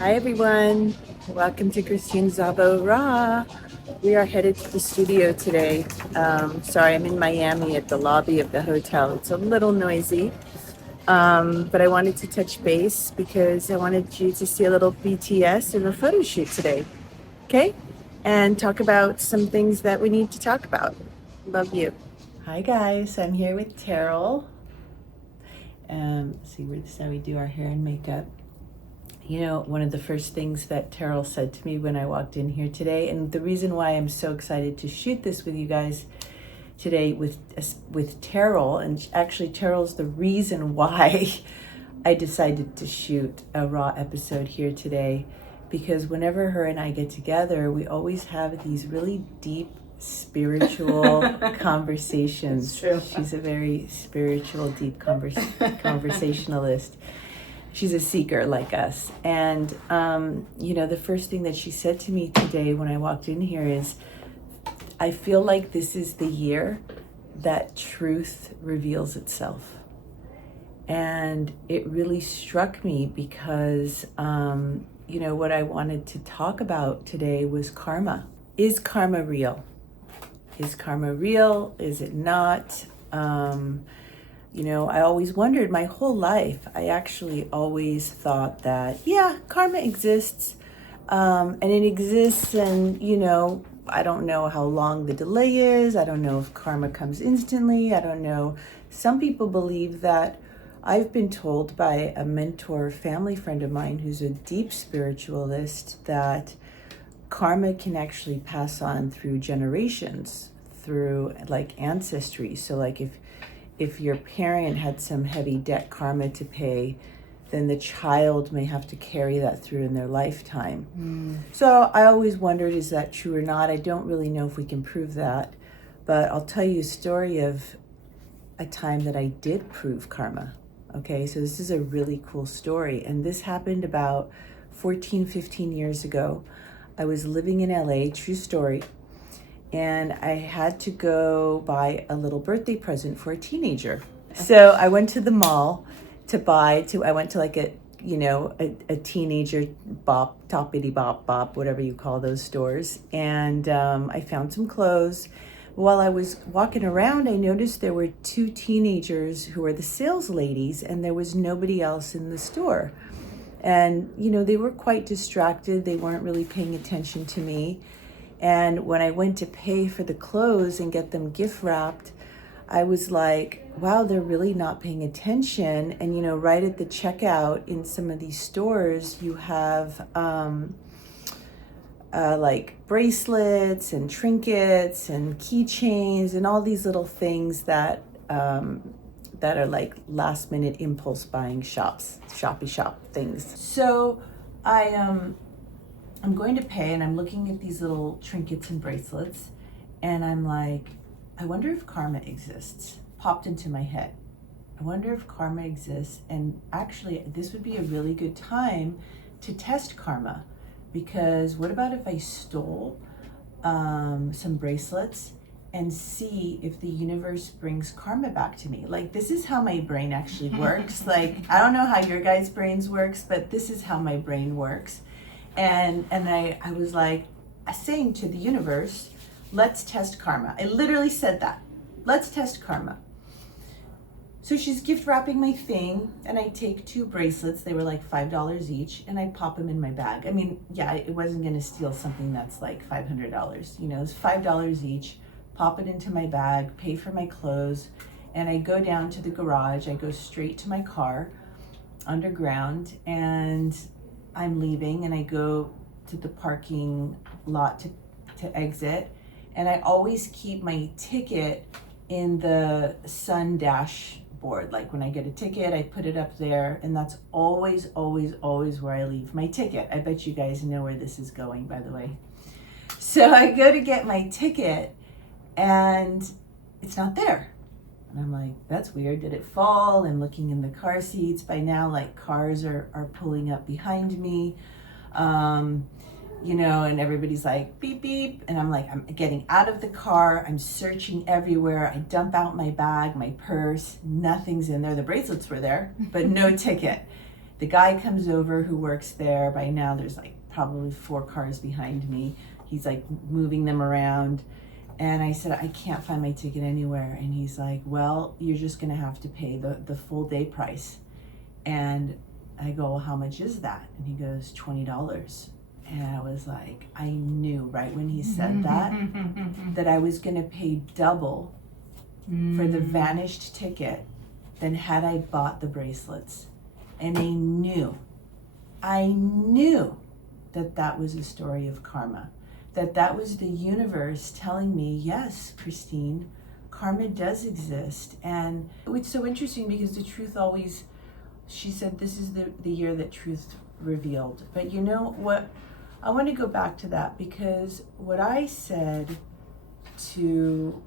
Hi everyone, welcome to Kristine Szabo Raw. We are headed to the studio today. Sorry, I'm in Miami at the lobby of the hotel. It's a little noisy, but I wanted to touch base because I wanted you to see a little BTS in a photo shoot today, okay? And talk about some things that we need to talk about. Love you. Hi guys, I'm here with Terrell. See, this is how we do our hair and makeup. You know, one of the first things that Terrell said to me when I walked in here today, and the reason why I'm so excited to shoot this with you guys today with Terrell, and actually Terrell's the reason why I decided to shoot a Raw episode here today, because whenever her and I get together, we always have these really deep spiritual conversations. It's true. She's a very spiritual, deep conversationalist. She's a seeker like us. And, you know, the first thing that she said to me today when I walked in here is, I feel like this is the year that truth reveals itself. And it really struck me because, you know, what I wanted to talk about today was karma. Is karma real? Is karma real? Is it not? You know, I always wondered my whole life. I actually always thought that, yeah, karma exists. And it exists, and, you know, I don't know how long the delay is. I don't know if karma comes instantly. I don't know. Some people believe that. I've been told by a mentor, family friend of mine who's a deep spiritualist, that karma can actually pass on through generations, through like ancestry. So like if your parent had some heavy debt karma to pay, then the child may have to carry that through in their lifetime. So I always wondered, is that true or not? I don't really know if we can prove that, but I'll tell you a story of a time that I did prove karma. Okay, so this is a really cool story, and this happened about 14, 15 years ago. I was living in LA, true story, and I had to go buy a little birthday present for a teenager. So I went to the mall I went to like a teenager toppity bop, whatever you call those stores. And I found some clothes. While I was walking around, I noticed there were two teenagers who were the sales ladies, and there was nobody else in the store. And, you know, they were quite distracted. They weren't really paying attention to me. And when I went to pay for the clothes and get them gift wrapped, I was like, wow, they're really not paying attention. And, you know, right at the checkout in some of these stores, you have like bracelets and trinkets and keychains and all these little things that are like last minute impulse buying shoppy shop things. So I'm going to pay, and I'm looking at these little trinkets and bracelets, and I'm like, I wonder if karma exists. Popped into my head. I wonder if karma exists, and actually this would be a really good time to test karma, because what about if I stole some bracelets and see if the universe brings karma back to me? Like, this is how my brain actually works. Like, I don't know how your guys' brains works, but this is how my brain works. And I was like saying to the universe, let's test karma. I literally said that. Let's test karma. So she's gift wrapping my thing, and I take two bracelets. They were like $5 each, and I pop them in my bag. I mean, yeah, it wasn't going to steal something that's like $500. You know, it's $5 each. Pop it into my bag, pay for my clothes, and I go down to the garage. I go straight to my car underground, and I'm leaving, and I go to the parking lot to exit, and I always keep my ticket in the sun dashboard. Like when I get a ticket, I put it up there, and that's always where I leave my ticket. I bet you guys know where this is going, by the way. So I go to get my ticket, and it's not there. And I'm like, that's weird. Did it fall? I'm looking in the car seats. By now, like, cars are pulling up behind me, you know, and everybody's like, beep, beep. And I'm like, I'm getting out of the car. I'm searching everywhere. I dump out my bag, my purse. Nothing's in there. The bracelets were there, but no ticket. the guy comes over who works there. By now there's like probably 4 cars behind me. He's like moving them around. And I said, I can't find my ticket anywhere. And he's like, well, you're just gonna have to pay the full day price. And I go, well, how much is that? And he goes, $20. And I was like, I knew right when he said that, that I was gonna pay double for the vanished ticket than had I bought the bracelets. And I knew that that was a story of karma. That was the universe telling me, yes, Kristine, karma does exist. And it's so interesting because the truth always, she said, this is the year that truth revealed. But you know what, I want to go back to that, because what I said to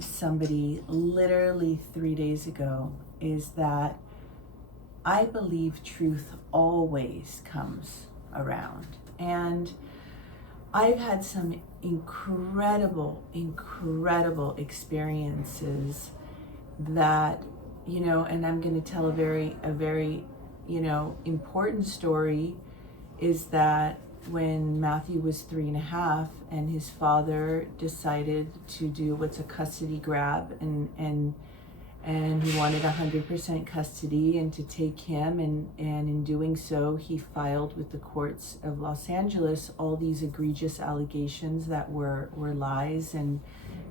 somebody literally 3 days ago is that I believe truth always comes around. And I've had some incredible experiences that, you know, and I'm going to tell a very, you know, important story, is that when Matthew was 3.5 and his father decided to do what's a custody grab, and he wanted 100% custody and to take him, and in doing so he filed with the courts of Los Angeles all these egregious allegations that were lies, and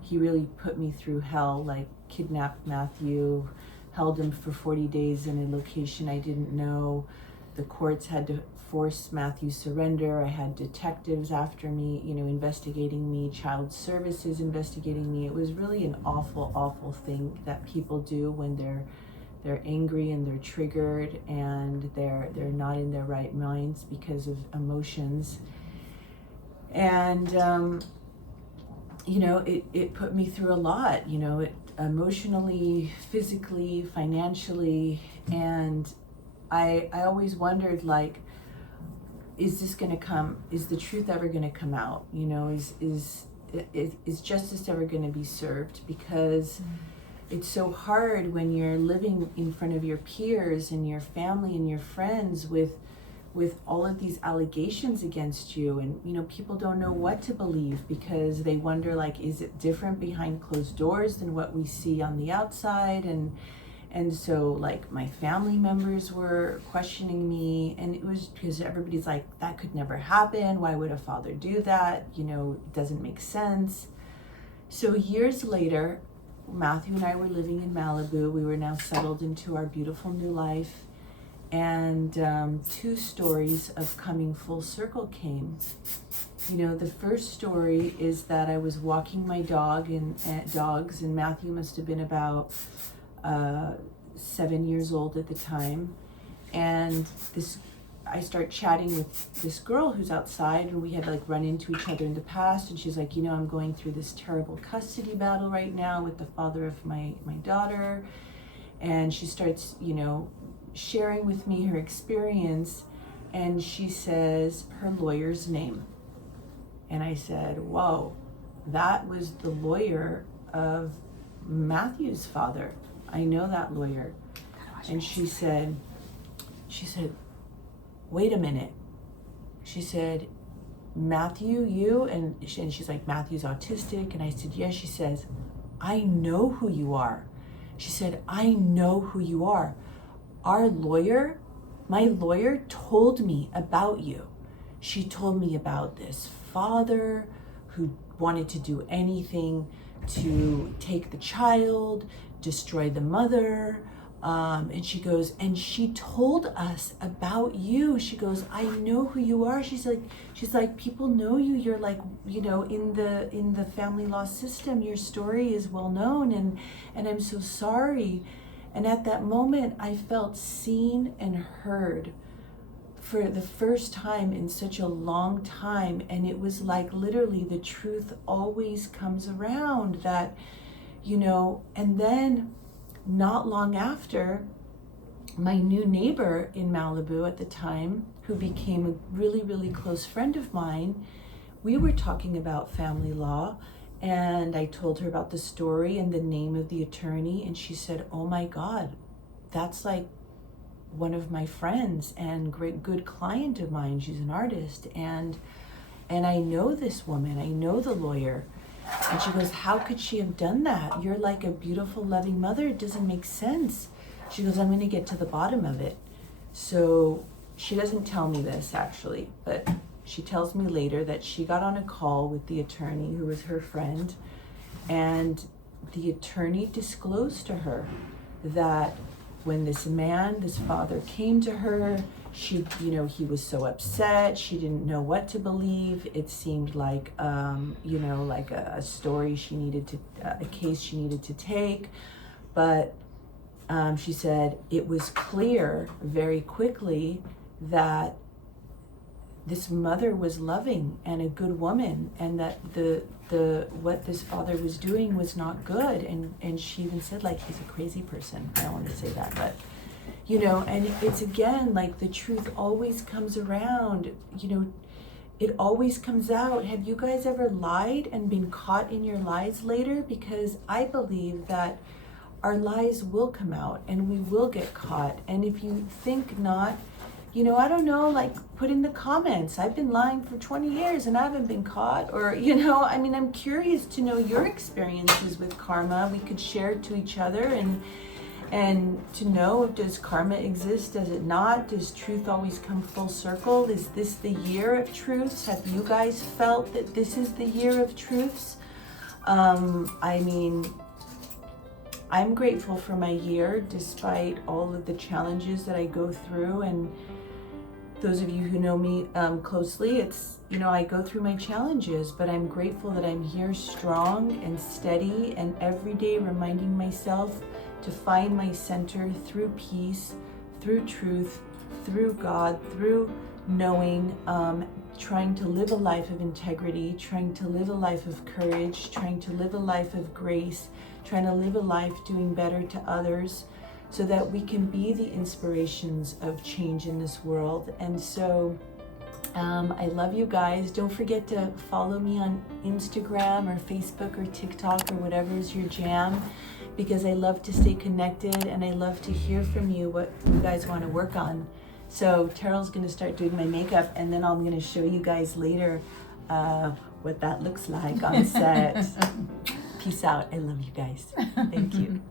he really put me through hell, like kidnapped Matthew, held him for 40 days in a location I didn't know. The courts had to force Matthew's surrender. I had detectives after me, you know, investigating me, child services investigating me. It was really an awful thing that people do when they're angry and they're triggered and they're not in their right minds because of emotions. And you know, it put me through a lot, you know, emotionally, physically, financially. And I always wondered, like, is this going to come? Is the truth ever going to come out? You know, is justice ever going to be served? Because it's so hard when you're living in front of your peers and your family and your friends with all of these allegations against you, and you know, people don't know what to believe because they wonder, like, is it different behind closed doors than what we see on the outside? And so, like, my family members were questioning me, and it was because everybody's like, that could never happen. Why would a father do that? You know, it doesn't make sense. So years later, Matthew and I were living in Malibu. We were now settled into our beautiful new life. And 2 stories of coming full circle came. You know, the first story is that I was walking my dogs, and Matthew must have been about 7 years old at the time, and I start chatting with this girl who's outside, and we had like run into each other in the past, and she's like, you know, I'm going through this terrible custody battle right now with the father of my daughter. And she starts, you know, sharing with me her experience, and she says her lawyer's name, and I said, whoa, that was the lawyer of Matthew's father. I know that lawyer. And she said, wait a minute. She said, Matthew, you? And she's like, Matthew's autistic. And I said, yes. She says, I know who you are. She said, I know who you are. Our lawyer, my lawyer told me about you. She told me about this father who wanted to do anything to take the child, destroy the mother. And she goes, and she told us about you. She goes, I know who you are. She's like, people know you. You're like, you know, in the family law system, your story is well known, and I'm so sorry. And at that moment, I felt seen and heard for the first time in such a long time. And it was like, literally, the truth always comes around, that, you know. And then not long after, my new neighbor in Malibu at the time, who became a really, really close friend of mine, we were talking about family law, and I told her about the story and the name of the attorney, and she said, oh my God, that's like one of my friends and good client of mine. She's an artist, and I know this woman, I know the lawyer. And she goes, how could she have done that? You're like a beautiful, loving mother. It doesn't make sense. She goes, I'm going to get to the bottom of it. So she doesn't tell me this actually, but she tells me later that she got on a call with the attorney who was her friend, and the attorney disclosed to her that when this father came to her, he was so upset, she didn't know what to believe. It seemed like, like a story a case she needed to take. But she said it was clear very quickly that this mother was loving and a good woman, and that what this father was doing was not good. And she even said, like, he's a crazy person. I don't want to say that, but and it's again, like, the truth always comes around, it always comes out. Have you guys ever lied and been caught in your lies later? Because I believe that our lies will come out and we will get caught. And if you think not, I don't know, like, put in the comments, I've been lying for 20 years and I haven't been caught. Or, I'm curious to know your experiences with karma. We could share it to each other and to know, does karma exist? Does it not? Does truth always come full circle? Is this the year of truths? Have you guys felt that this is the year of truths? I'm grateful for my year, despite all of the challenges that I go through. And those of you who know me closely, it's, I go through my challenges, but I'm grateful that I'm here strong and steady, and every day reminding myself to find my center through peace, through truth, through God, through knowing, trying to live a life of integrity, trying to live a life of courage, trying to live a life of grace, trying to live a life doing better to others, so that we can be the inspirations of change in this world. And so I love you guys. Don't forget to follow me on Instagram or Facebook or TikTok or whatever is your jam, because I love to stay connected and I love to hear from you what you guys want to work on. So Terrell's going to start doing my makeup, and then I'm going to show you guys later what that looks like on set. Peace out. I love you guys. Thank you.